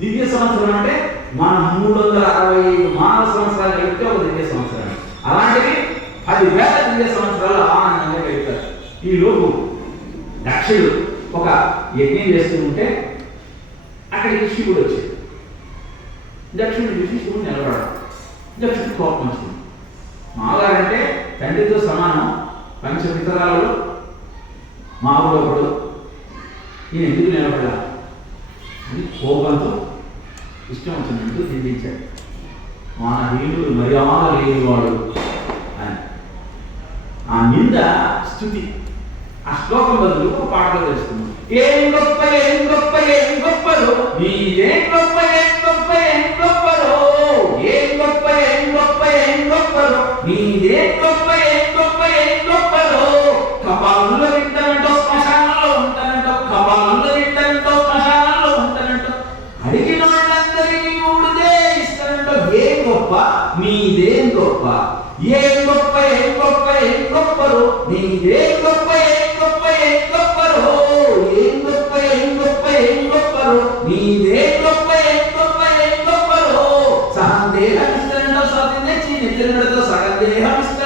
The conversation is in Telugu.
దివ్య సంవత్సరం అంటే మన మూడు వందల అరవై ఐదు మానవ సంవత్సరాలు కలిపితే ఒక దివ్య సంవత్సరం. అలాంటివి పదివేల దివ్య సంవత్సరాలు ఆనందంగా గడుపుతారు ఈ లోపు దక్షుడు ఒక యజ్ఞం చేస్తూ ఉంటే అక్కడికి శివుడు వచ్చాడు. దక్షుడు చూసి శివుడు నిలబడాడు దక్షుడు కోపం వచ్చింది. మామగారంటే తండ్రితో సమానం పంచమిత్రాలలో మామూలు ఒకడు. ఈయన ఎందుకు నిలబడాలి? అని కోపంతో ఇష్టం వచ్చినట్టు నిందించాడు మన హీనుడు మర్యాద లేనివాడు అని. ఆ నింద స్థుతి ఆ శ్లోకం బదులు ఒక పాటలో తెలుసుకున్నాం ఏం గొప్ప ఏం గొప్ప ఏం గొప్పలో నీ ఏం గొప్ప ఏం గొప్ప ఏం గొప్పలో ఏం గొప్ప ఏం గొప్ప ఏం గొప్పలో నీదేం ఏం గొప్ప గొప్ప మీదేం గొప్ప? ఏం గొప్ప ఏం గొప్ప ఏం గొప్పరు? నీదేం గొప్ప ఏం గొప్ప ఏం గొప్పరు? ఏం గొప్ప ఏం గొప్ప ఏం గొప్పరు? నీదేం గొప్ప ఏం గొప్ప ఏం గొప్పరు? సహదేహ విస్తరణ ఇస్తానంటావు స్వామి నీ నెత్తిన పెడతావు సగం